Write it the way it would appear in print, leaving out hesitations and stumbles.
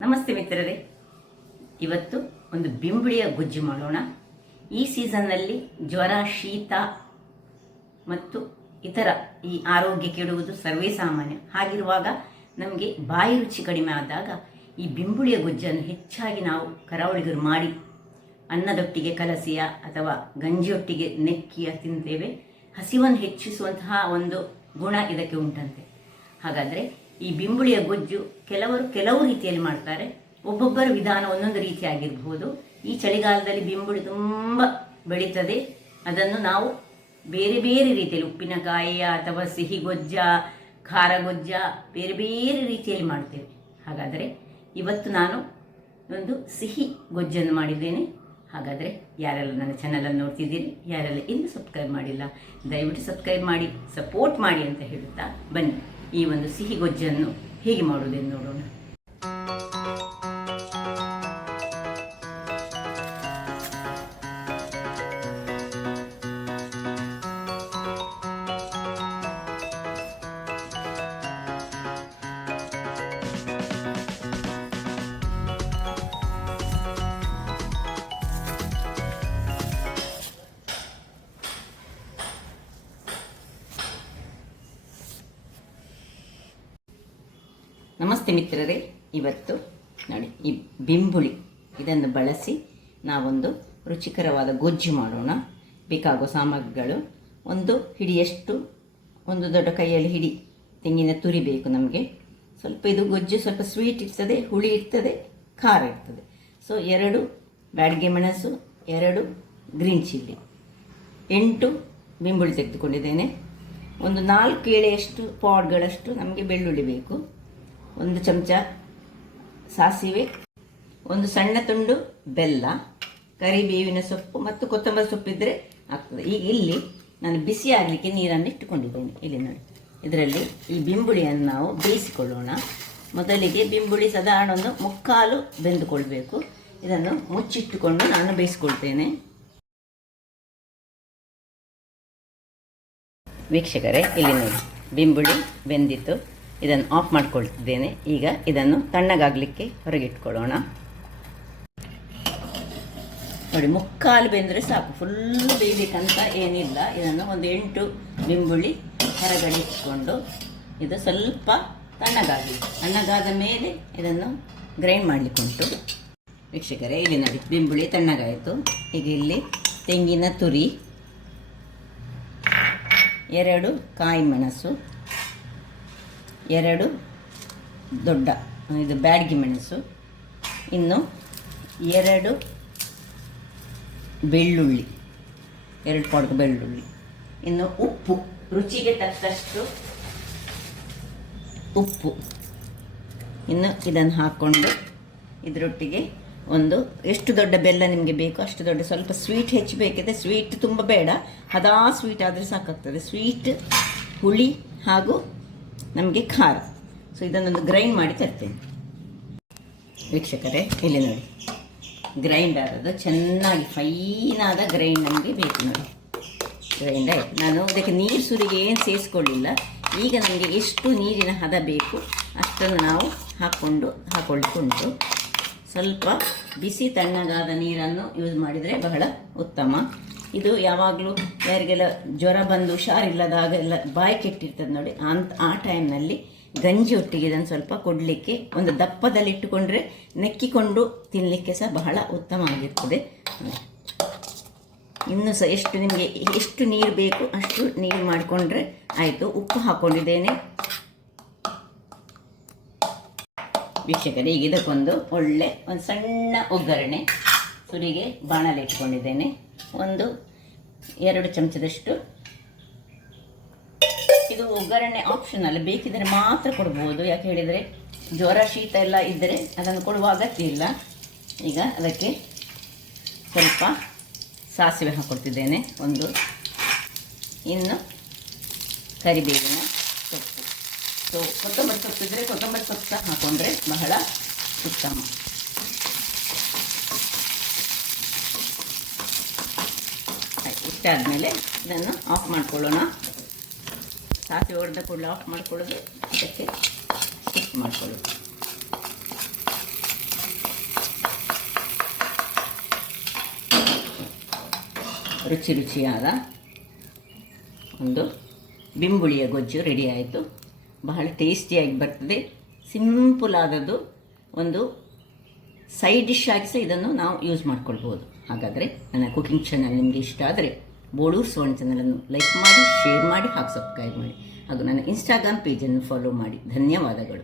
ನಮಸ್ತೆ ಮಿತ್ರರೇ, ಇವತ್ತು ಒಂದು ಬಿಂಬಳಿಯ ಗೊಜ್ಜು ಮಾಡೋಣ. ಈ ಸೀಸನ್ನಲ್ಲಿ ಜ್ವರ, ಶೀತ ಮತ್ತು ಇತರ ಈ ಆರೋಗ್ಯ ಕೆಡುವುದು ಸರ್ವೇ ಸಾಮಾನ್ಯ. ಹಾಗಿರುವಾಗ ನಮಗೆ ಬಾಯಿ ರುಚಿ ಕಡಿಮೆ ಆದಾಗ ಈ ಬಿಂಬಳಿಯ ಗೊಜ್ಜನ್ನು ಹೆಚ್ಚಾಗಿ ನಾವು ಕರಾವಳಿಗರು ಮಾಡಿ ಅನ್ನದೊಟ್ಟಿಗೆ ಕಲಸಿಯ ಅಥವಾ ಗಂಜಿಯೊಟ್ಟಿಗೆ ನೆಕ್ಕಿಯ ತಿಂತೇವೆ. ಹಸಿವನ್ನು ಹೆಚ್ಚಿಸುವಂತಹ ಒಂದು ಗುಣ ಇದಕ್ಕೆ ಉಂಟಂತೆ. ಹಾಗಾದರೆ ಈ ಬಿಂಬಳಿಯ ಗೊಜ್ಜು ಕೆಲವು ರೀತಿಯಲ್ಲಿ ಮಾಡ್ತಾರೆ. ಒಬ್ಬೊಬ್ಬರ ವಿಧಾನ ಒಂದೊಂದು ರೀತಿಯಾಗಿರಬಹುದು. ಈ ಚಳಿಗಾಲದಲ್ಲಿ ಬಿಂಬಳಿ ತುಂಬ ಬೆಳೀತದೆ. ಅದನ್ನು ನಾವು ಬೇರೆ ಬೇರೆ ರೀತಿಯಲ್ಲಿ ಉಪ್ಪಿನಕಾಯಿಯ ಅಥವಾ ಸಿಹಿ ಗೊಜ್ಜ, ಖಾರ ಗೊಜ್ಜ, ಬೇರೆ ಬೇರೆ ರೀತಿಯಲ್ಲಿ ಮಾಡ್ತೇವೆ. ಹಾಗಾದರೆ ಇವತ್ತು ನಾನು ಒಂದು ಸಿಹಿ ಗೊಜ್ಜನ್ನು ಮಾಡಿದ್ದೇನೆ. ಹಾಗಾದರೆ ಯಾರೆಲ್ಲ ನನ್ನ ಚಾನಲನ್ನು ನೋಡ್ತಿದ್ದೀರಿ, ಯಾರೆಲ್ಲ ಇನ್ನೂ ಸಬ್ಸ್ಕ್ರೈಬ್ ಮಾಡಿಲ್ಲ, ದಯವಿಟ್ಟು ಸಬ್ಸ್ಕ್ರೈಬ್ ಮಾಡಿ ಸಪೋರ್ಟ್ ಮಾಡಿ ಅಂತ ಹೇಳುತ್ತಾ ಬನ್ನಿ ಈ ಒಂದು ಸಿಹಿ ಗೊಜ್ಜನ್ನು ಹೇಗೆ ಮಾಡುವುದೆಂದು ನೋಡೋಣ. ನಮಸ್ತೆ ಮಿತ್ರರೇ, ಇವತ್ತು ನೋಡಿ ಈ ಬಿಂಬುಳಿ ಇದನ್ನು ಬಳಸಿ ನಾವೊಂದು ರುಚಿಕರವಾದ ಗೊಜ್ಜು ಮಾಡೋಣ. ಬೇಕಾಗುವ ಸಾಮಗ್ರಿಗಳು: ಒಂದು ಹಿಡಿಯಷ್ಟು, ಒಂದು ದೊಡ್ಡ ಕೈಯಲ್ಲಿ ಹಿಡಿ ತೆಂಗಿನ ತುರಿ ಬೇಕು ನಮಗೆ. ಸ್ವಲ್ಪ ಇದು ಗೊಜ್ಜು ಸ್ವಲ್ಪ ಸ್ವೀಟ್ ಇರ್ತದೆ, ಹುಳಿ ಇರ್ತದೆ, ಖಾರ ಇರ್ತದೆ. ಸೊ 2 ಬ್ಯಾಡಗೆ ಮೆಣಸು, 2 ಗ್ರೀನ್ ಚಿಲ್ಲಿ, 8 ಬಿಂಬುಳಿ ತೆಗೆದುಕೊಂಡಿದ್ದೇನೆ. ಒಂದು 4 ಎಳೆಯಷ್ಟು ಪಾಡ್ಗಳಷ್ಟು ನಮಗೆ ಬೆಳ್ಳುಳ್ಳಿ ಬೇಕು. 1 ಚಮಚ ಸಾಸಿವೆ, 1 ಸಣ್ಣ ತುಂಡು ಬೆಲ್ಲ, ಕರಿಬೇವಿನ ಸೊಪ್ಪು ಮತ್ತು ಕೊತ್ತಂಬರಿ ಸೊಪ್ಪು ಇದ್ದರೆ ಆಗ್ತದೆ. ಈಗ ಇಲ್ಲಿ ನಾನು ಬಿಸಿ ಆಗಲಿಕ್ಕೆ ನೀರನ್ನು ಇಟ್ಟುಕೊಂಡಿದ್ದೇನೆ. ಇಲ್ಲಿ ನೋಡಿ, ಇದರಲ್ಲಿ ಈ ಬಿಂಬುಳಿಯನ್ನು ನಾವು ಬೇಯಿಸಿಕೊಳ್ಳೋಣ. ಮೊದಲಿಗೆ ಬಿಂಬುಳಿ ಸಾಧಾರಣ ಒಂದು 3/4 ಬೆಂದುಕೊಳ್ಬೇಕು. ಇದನ್ನು ಮುಚ್ಚಿಟ್ಟುಕೊಂಡು ನಾನು ಬೇಯಿಸಿಕೊಳ್ತೇನೆ. ವೀಕ್ಷಕರೇ, ಇಲ್ಲಿ ನೋಡಿ ಬಿಂಬುಳಿ ಬೆಂದಿತ್ತು. ಇದನ್ನು ಆಫ್ ಮಾಡ್ಕೊಳ್ತಿದ್ದೇನೆ. ಈಗ ಇದನ್ನು ತಣ್ಣಗಾಗಲಿಕ್ಕೆ ಹೊರಗಿಟ್ಕೊಳ್ಳೋಣ. ನೋಡಿ, 3/4 ಬೆಂದರೆ ಸಾಕು, ಫುಲ್ ಬೇಯಬೇಕಂತ ಏನಿಲ್ಲ. ಇದನ್ನು ಒಂದು 8 ಬಿಂಬುಳಿ ಹೊರಗಡೆ ಇಟ್ಕೊಂಡು ಇದು ಸ್ವಲ್ಪ ತಣ್ಣಗಾಗಲಿ. ತಣ್ಣಗಾದ ಮೇಲೆ ಇದನ್ನು ಗ್ರೈಂಡ್ ಮಾಡಲಿಕ್ಕುಂಟು. ವೀಕ್ಷಕರೇ, ಇಲ್ಲಿ ನೋಡಿ ಬಿಂಬುಳಿ ತಣ್ಣಗಾಯಿತು. ಈಗ ಇಲ್ಲಿ ತೆಂಗಿನ ತುರಿ, 2 ಕಾಯಿ ಮೆಣಸು, 2 ದೊಡ್ಡ ಇದು ಬ್ಯಾಡಗಿ ಮೆಣಸು, ಇನ್ನು 2 ಬೆಳ್ಳುಳ್ಳಿ, 2 ಪಾಡ್ಕ ಬೆಳ್ಳುಳ್ಳಿ, ಇನ್ನು ಉಪ್ಪು, ರುಚಿಗೆ ತಕ್ಕಷ್ಟು ಉಪ್ಪು. ಇನ್ನು ಇದನ್ನು ಹಾಕ್ಕೊಂಡು ಇದರೊಟ್ಟಿಗೆ ಒಂದು ಎಷ್ಟು ದೊಡ್ಡ ಬೆಲ್ಲ ನಿಮಗೆ ಬೇಕು ಅಷ್ಟು ದೊಡ್ಡ, ಸ್ವಲ್ಪ ಸ್ವೀಟ್ ಹೆಚ್ಚು ಬೇಕಿದೆ. ಸ್ವೀಟ್ ತುಂಬ ಬೇಡ, ಹದಾ ಸ್ವೀಟ್ ಆದರೆ ಸಾಕಾಗ್ತದೆ. ಸ್ವೀಟ್, ಹುಳಿ ಹಾಗೂ ನಮಗೆ ಖಾರ. ಸೊ ಇದನ್ನೊಂದು ಗ್ರೈಂಡ್ ಮಾಡಿ ತರ್ತೇನೆ. ವೀಕ್ಷಕರೇ, ಇಲ್ಲಿ ನೋಡಿ ಗ್ರೈಂಡ್ ಆದದ್ದು ಚೆನ್ನಾಗಿ ಫೈನಾದ ಗ್ರೈಂಡ್ ನಮಗೆ ಬೇಕು. ನೋಡಿ ಗ್ರೈಂಡ್ ಆಯಿತು. ನಾನು ಅದಕ್ಕೆ ನೀರು ಸುರಿಗೆ ಏನು ಸೇರಿಸ್ಕೊಳ್ಳಿಲ್ಲ. ಈಗ ನಮಗೆ ಎಷ್ಟು ನೀರಿನ ಹದ ಬೇಕು ಅಷ್ಟನ್ನು ನಾವು ಹಾಕ್ಕೊಳ್ಳಿಕ್ಕುಂಟು. ಸ್ವಲ್ಪ ಬಿಸಿ ತಣ್ಣಗಾದ ನೀರನ್ನು ಯೂಸ್ ಮಾಡಿದರೆ ಬಹಳ ಉತ್ತಮ. ಇದು ಯಾವಾಗಲೂ ಯಾರಿಗೆಲ್ಲ ಜ್ವರ ಬಂದು ಹುಷಾರಿಲ್ಲದಾಗ ಎಲ್ಲ ಬಾಯಿ ಕೆಟ್ಟಿರ್ತದೆ ನೋಡಿ, ಆ ಟೈಮ್ನಲ್ಲಿ ಗಂಜಿ ಒಟ್ಟಿಗೆ ಇದನ್ನು ಸ್ವಲ್ಪ ಕೊಡಲಿಕ್ಕೆ ಒಂದು ದಪ್ಪದಲ್ಲಿ ಇಟ್ಟುಕೊಂಡ್ರೆ ನೆಕ್ಕಿಕೊಂಡು ತಿನ್ನಲಿಕ್ಕೆ ಸಹ ಬಹಳ ಉತ್ತಮ ಆಗಿರ್ತದೆ. ಇನ್ನೂ ಸಹ ನಿಮಗೆ ಎಷ್ಟು ನೀರು ಬೇಕು ಅಷ್ಟು ನೀರು ಮಾಡಿಕೊಂಡ್ರೆ ಆಯಿತು. ಉಪ್ಪು ಹಾಕ್ಕೊಂಡಿದ್ದೇನೆ. ವೀಕ್ಷಕರೇ, ಈಗ ಇದಕ್ಕೊಂದು ಒಂದು ಸಣ್ಣ ಒಗ್ಗರಣೆ ಸುರಿಗೆ ಬಾಣಲೆ ಇಟ್ಕೊಂಡಿದ್ದೇನೆ. 2 ಚಮಚದಷ್ಟು. ಇದು ಒಗ್ಗರಣೆ ಆಪ್ಷನಲ್, ಬೇಕಿದ್ದರೆ ಮಾತ್ರ ಕೊಡ್ಬೋದು. ಯಾಕೆ ಹೇಳಿದರೆ ಜ್ವರ ಶೀತ ಎಲ್ಲ ಇದ್ದರೆ ಅದನ್ನು ಕೊಡುವ ಅಗತ್ಯ ಇಲ್ಲ. ಈಗ ಅದಕ್ಕೆ ಸ್ವಲ್ಪ ಸಾಸಿವೆ ಹಾಕ್ಕೊಳ್ತಿದ್ದೇನೆ. ಇನ್ನು ಕರಿಬೇವಿನ ಸೊಪ್ಪು. ಸೊ ಕೊತ್ತಂಬರಿ ಸೊಪ್ಪು ಇದ್ದರೆ ಕೊತ್ತಂಬರಿ ಸೊಪ್ಪು ಸಹ ಹಾಕ್ಕೊಂಡ್ರೆ ಬಹಳ ಉತ್ತಮ. ಇಷ್ಟಾದಮೇಲೆ ಇದನ್ನು ಆಫ್ ಮಾಡ್ಕೊಳ್ಳೋಣ. ಸಾಸಿವೆ ಹೊಡೆದ ಕೂಡಲೇ ಆಫ್ ಮಾಡ್ಕೊಳ್ಳೋದು, ಅದಕ್ಕೆ ಶಿಫ್ಟ್ ಮಾಡ್ಕೊಳ್ಳೋದು. ರುಚಿ ರುಚಿಯಾದ ಒಂದು ಬಿಂಬುಳಿಯ ಗೊಜ್ಜು ರೆಡಿ ಆಯಿತು. ಬಹಳ ಟೇಸ್ಟಿಯಾಗಿ ಬರ್ತದೆ. ಸಿಂಪಲ್ ಆದದ್ದು, ಒಂದು ಸೈಡ್ ಡಿಶ್ ಆಗಿ ಸಹ ಇದನ್ನು ನಾವು ಯೂಸ್ ಮಾಡ್ಕೊಳ್ಬೋದು. ಹಾಗಾದರೆ ನನ್ನ ಕುಕಿಂಗ್ ಚಾನಲ್ ನಿಮಗೆ ಇಷ್ಟ ಆದರೆ ಬೋಳೂರು ಸುವರ್ಣ ಚಾನಲನ್ನು ಲೈಕ್ ಮಾಡಿ, ಶೇರ್ ಮಾಡಿ ಹಾಗೂ ಸಬ್ಸ್ಕ್ರೈಬ್ ಮಾಡಿ ಹಾಗೂ ನನ್ನ ಇನ್ಸ್ಟಾಗ್ರಾಮ್ ಪೇಜನ್ನು ಫಾಲೋ ಮಾಡಿ. ಧನ್ಯವಾದಗಳು.